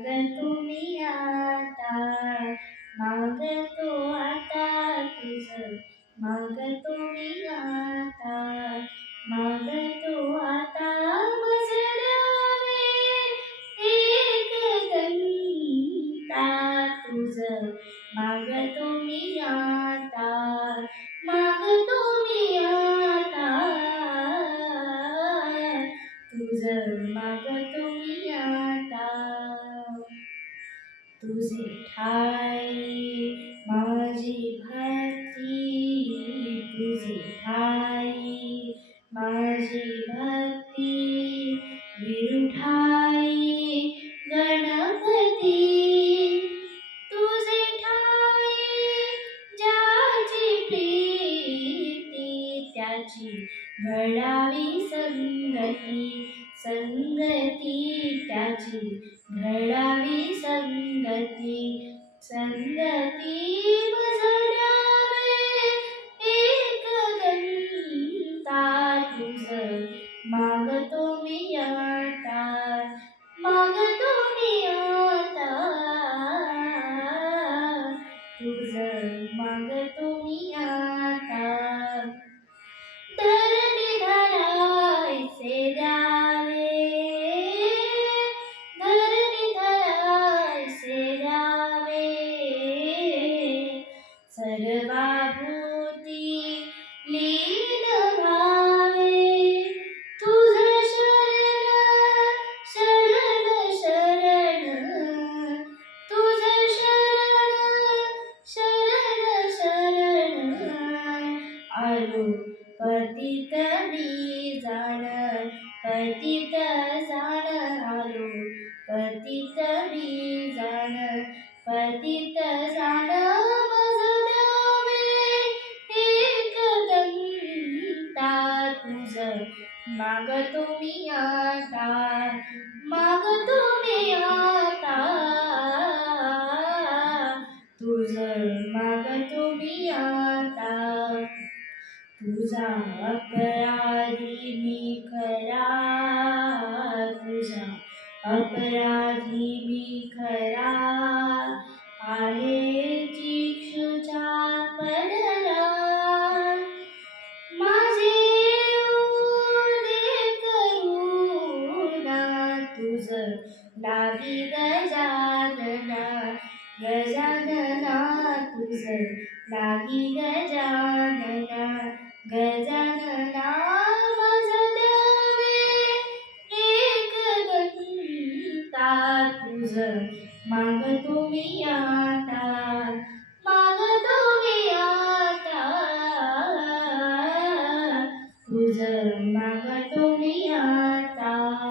मागतो मी आता, मागतो आता तुझं, मागतो मी आता, मागतो आता मज द्यावे एक घंटा तुझं, मागतो मी आता, मागतो मी आता तुझं, मागतो मी आता. तुझे ठाई माझी भक्ती, तुझे ठाई माझी भक्ती, विरुठाई गणपती. तुझे ठाई ज्याची प्रीती, त्याची घडावी संगती, संगती त्याची घडावी संगती, संगती मज द्यावे एक घंटा तुझं, मागतो मी आता, मागतो मी आता तुझं, मागतो मी आता. धरणी धरायचे द्यावे, धरणी धरायचे द्यावे, सर्वाभूती लीन व्हावे. तुझं शरण शरण शरण, तुझं शरण शरण शरण, आलो पतित मी जाण, पतित जाण आलो, पतित मी जाण, पतित जाण मज द्यावे एक घंटा तुझं, मागतो मी आता, मागतो मी आता तुझं, मागतो मी आता. तुझा अपराधी मी खरा, तुझा अपराधी मी खरा, आहे जिक्षुच्या पदरात. माझे उदे करुणा, तुझं लागी गजानना, गजानना तुझं लागी गजानना, गजानना मज द्यावे एक घंटा तुझं, मागतो मी आता, मागतो मी आता तुझं, मागतो मी आता.